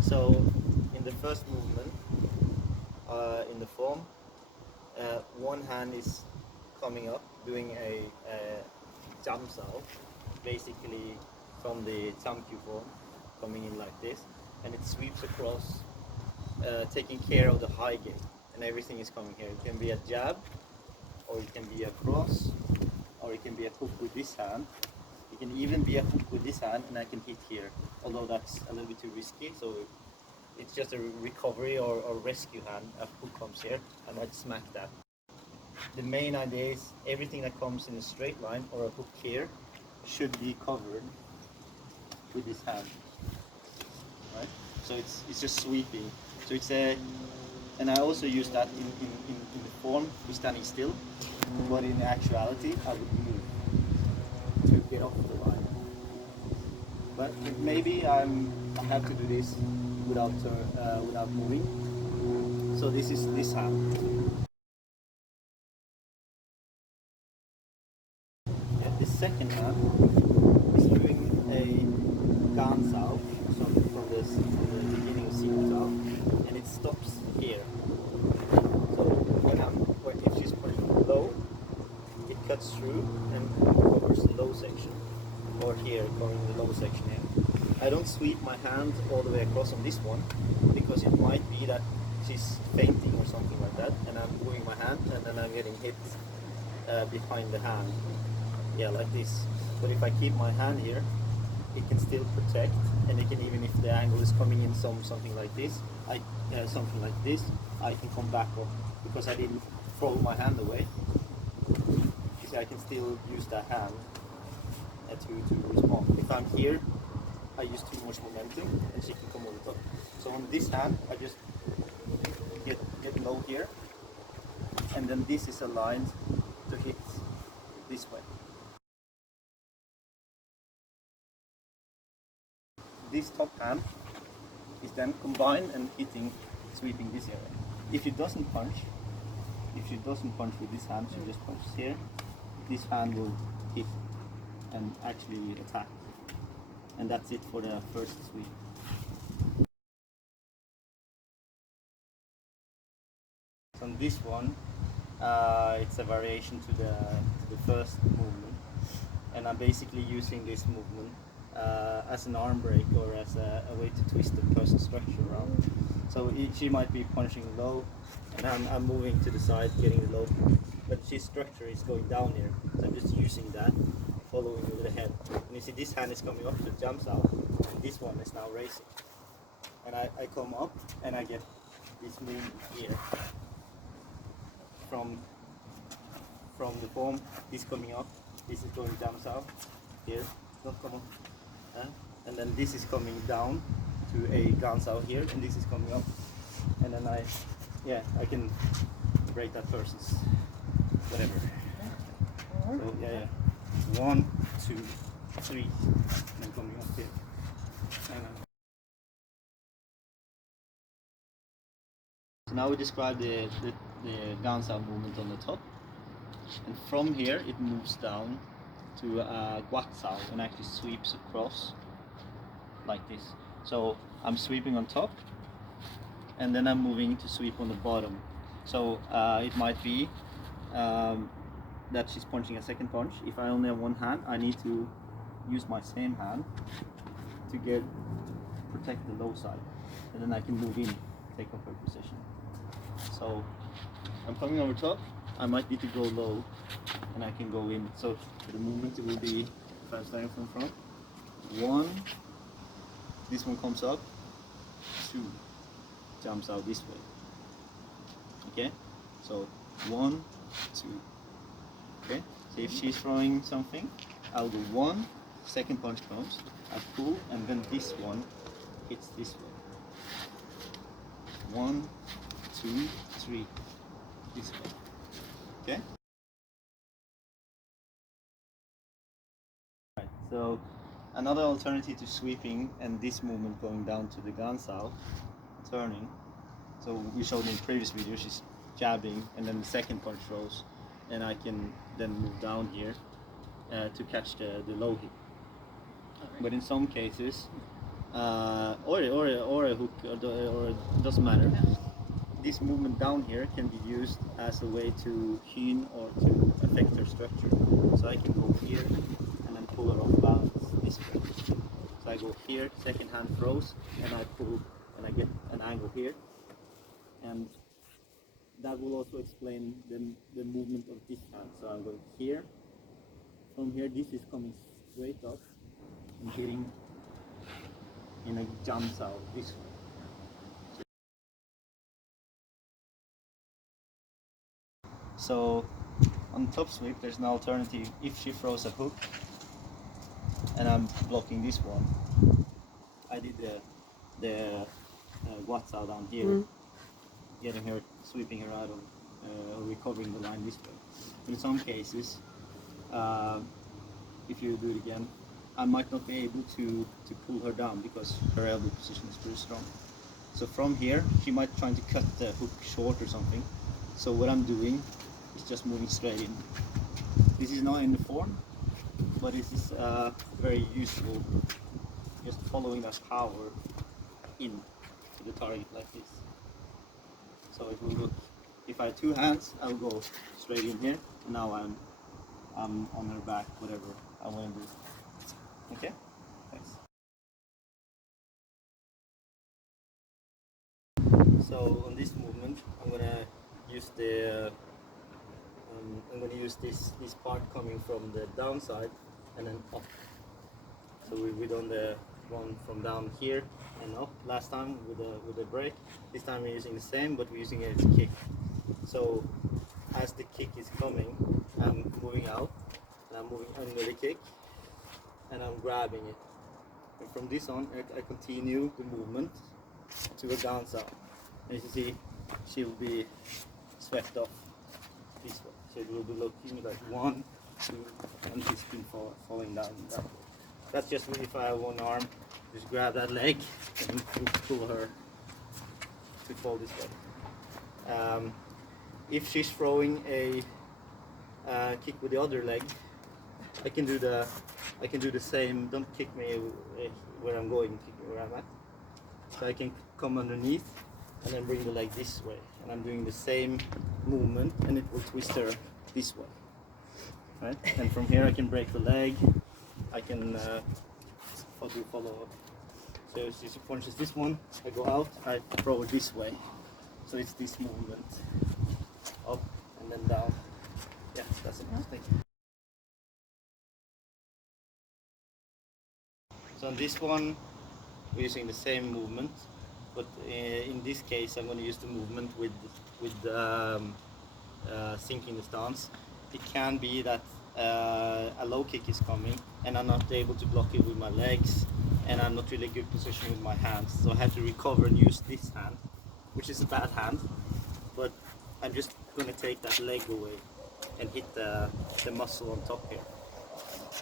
So in the first movement, in the form, one hand is coming up, doing a jump out, basically from the Chamkyu form, coming in like this, and it sweeps across, taking care of the high gate, and everything is coming here. It can be a jab, or it can be a cross, or it can be a hook with this hand. It can even be a hook with this hand, and I can hit here, although that's a little bit too risky, so it's just a recovery or rescue hand. A hook comes here, and I'd smack that. The main idea is everything that comes in a straight line or a hook here should be covered with this hand, right? So it's just sweeping. So it's a, and I also use that in the form of standing still, but in actuality I would move to get off the line. But maybe I have to do this without moving. So this is this hand. The second hand is doing a Yahn out, so from the beginning of sequence out, and it stops here. So if she's pushing low, it cuts through and covers the low section, or here, covering the low section here. I don't sweep my hand all the way across on this one, because it might be that she's fainting or something like that, and I'm moving my hand, and then I'm getting hit behind the hand. Yeah, like this. But if I keep my hand here, it can still protect, and it can, even if the angle is coming in something like this, I can come back up because I didn't throw my hand away. You see, I can still use that hand to respond. If I'm here, I use too much momentum, and she can come over top. So on this hand, I just get low here, and then this is aligned to hit this way. This top hand is then combined and hitting, sweeping this area. If she doesn't punch with this hand, she just punches here, this hand will hit and actually attack. And that's it for the first sweep. So on this one, it's a variation to the first movement, and I'm basically using this movement as an arm break, or as a way to twist the person's structure around. So she might be punching low, and I'm moving to the side, getting the low, but she's structure is going down here. So I'm just using that, following with the head. And you see this hand is coming up, so it jumps out, and this one is now racing. And I come up, and I get this move here. From the form, this coming up, this is going down south, here, not come up. And then this is coming down to a glance out here, and this is coming up, and then I can break that person's whatever. So yeah, 1, 2, 3, and then coming up here. So now we describe the glance out movement on the top, and from here it moves down to guatsao and actually sweeps across like this. So I'm sweeping on top, and then I'm moving to sweep on the bottom. So it might be that she's punching a second punch. If I only have one hand, I need to use my same hand to protect the low side, and then I can move in, take up her position. So I'm coming over top, I might need to go low, and I can go in. So the movement will be, if I'm starting from front, 1, this one comes up, 2, jumps out this way. Okay, so 1, 2. Okay, so if she's throwing something, I'll go 1, second punch comes, I pull, and then this one hits this way. 1, 2, 3, this way. Okay? Right, so another alternative to sweeping and this movement going down to the gansao, turning. So we showed in the previous video, she's jabbing, and then the second punch rolls, and I can then move down here to catch the low hit. But in some cases, or a hook, or it doesn't matter. This movement down here can be used as a way to Yahn or to affect her structure. So I can go here and then pull her off balance this way. So I go here, second hand throws, and I pull, and I get an angle here. And that will also explain the movement of this hand. So I'm going here. From here, this is coming straight up and hitting in a jump out this way. So on top sweep, there's an alternative. If she throws a hook and I'm blocking this one, I did the what's out down here, getting her, sweeping her out of recovering the line this way. In some cases, if you do it again, I might not be able to pull her down because her elbow position is pretty strong. So from here, she might try to cut the hook short or something. So what I'm doing is just moving straight in. This is not in the form, but this is very useful. Just following that power in to the target like this. So it will look, if I have two hands, I'll go straight in here. And now I'm on her back, whatever I want to do. Okay? Thanks. So on this movement, I'm gonna use this part coming from the downside and then up. So we done the one from down here and up last time with the break. This time we're using the same, but we're using it as a kick. So as the kick is coming, I'm moving out, and I'm moving under the kick, and I'm grabbing it. And from this on, I continue the movement to a downside. And as you see, she will be swept off this way. So it will be looking like 1, 2, and she's been falling down that way. That's just if I have one arm, just grab that leg and pull her to fall this way. If she's throwing a kick with the other leg, I can do the same. Don't kick me where I'm going, kick me where I'm at. So I can come underneath and then bring the leg this way, and I'm doing the same movement, and it will twist her this way. Right? And from here I can break the leg. I can follow up. So if she punches this one, I go out, I throw it this way. So it's this movement, up and then down. Yeah, that's it. Thank you. So on this one, we're using the same movement, but in this case, I'm going to use the movement with sinking the stance. It can be that a low kick is coming and I'm not able to block it with my legs, and I'm not really good position with my hands, so I have to recover and use this hand, which is a bad hand, but I'm just going to take that leg away and hit the muscle on top here.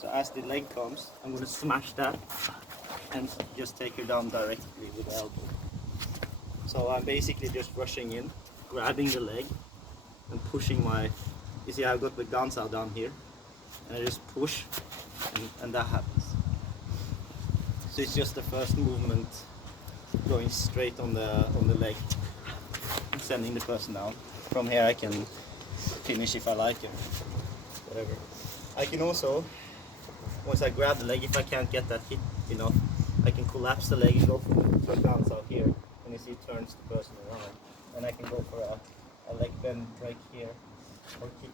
So as the leg comes, I'm going to smash that and just take her down directly with the elbow. So I'm basically just rushing in, grabbing the leg and pushing my, you see I've got the guns out down here, and I just push and that happens. So it's just the first movement going straight on the leg and sending the person down. From here I can finish if I like it, whatever. I can also, once I grab the leg, if I can't get that hit enough, I can collapse the leg and go for a bounce out here, and you see it turns the person around, and I can go for a leg bend break here, or kick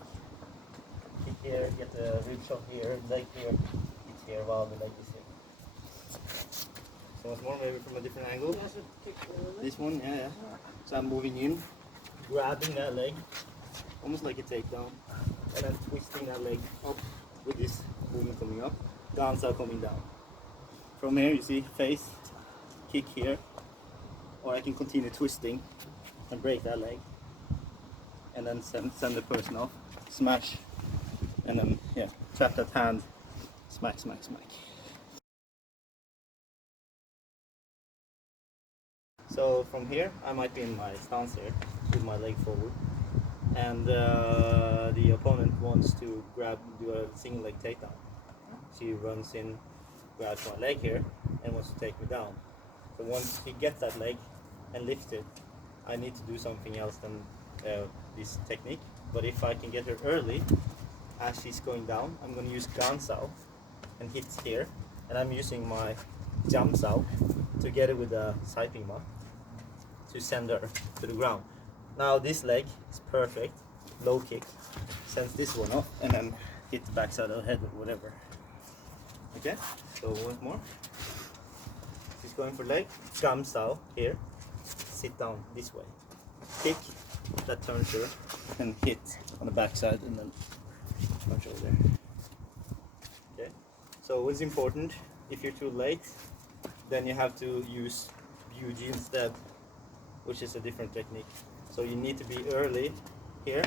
here, get a rib shot here, leg here, hit here while the leg is here. So once more, maybe from a different angle. This one, yeah. So I'm moving in, grabbing that leg, almost like a takedown, and then twisting that leg up with this movement coming up, downs are coming down. From here, you see, face, kick here, or I can continue twisting and break that leg, and then send the person off, smash, and then, yeah, trap that hand, smack, smack, smack. So from here, I might be in my stance here, with my leg forward, and the opponent wants to do a single leg takedown. She runs in, grabs my leg here, and wants to take me down. So once he gets that leg and lifts it, I need to do something else than this technique. But if I can get her early, as she's going down, I'm going to use gansao and hit here. And I'm using my jamsao together with the siping mat to send her to the ground. Now this leg is perfect, low kick, sends this one off and then hit the backside of the head or whatever. Okay, so once more. She's going for leg, jamsao here, sit down this way. Kick, that turns her, and hit on the backside and then punch over there. Okay, so what's important, if you're too late, then you have to use Buji instead, which is a different technique. So you need to be early here,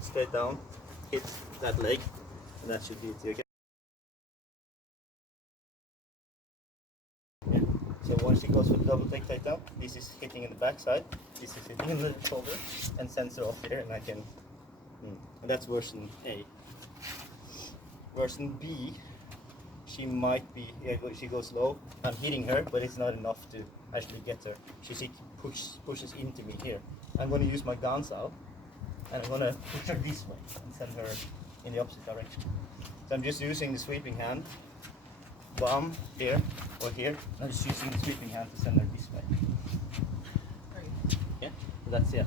straight down, hit that leg, and that should be it. Okay? Yeah. So once she goes for the double take takedown, this is hitting in the backside, this is hitting in the shoulder, and sends her off here, and I can. And that's version A. Version B, she might be, she goes low, I'm hitting her, but it's not enough to actually get her. She pushes into me here. I'm going to use my gansao, and I'm going to push her this way and send her in the opposite direction. So I'm just using the sweeping hand, bomb here or here. I'm just using the sweeping hand to send her this way. Yeah, so that's it.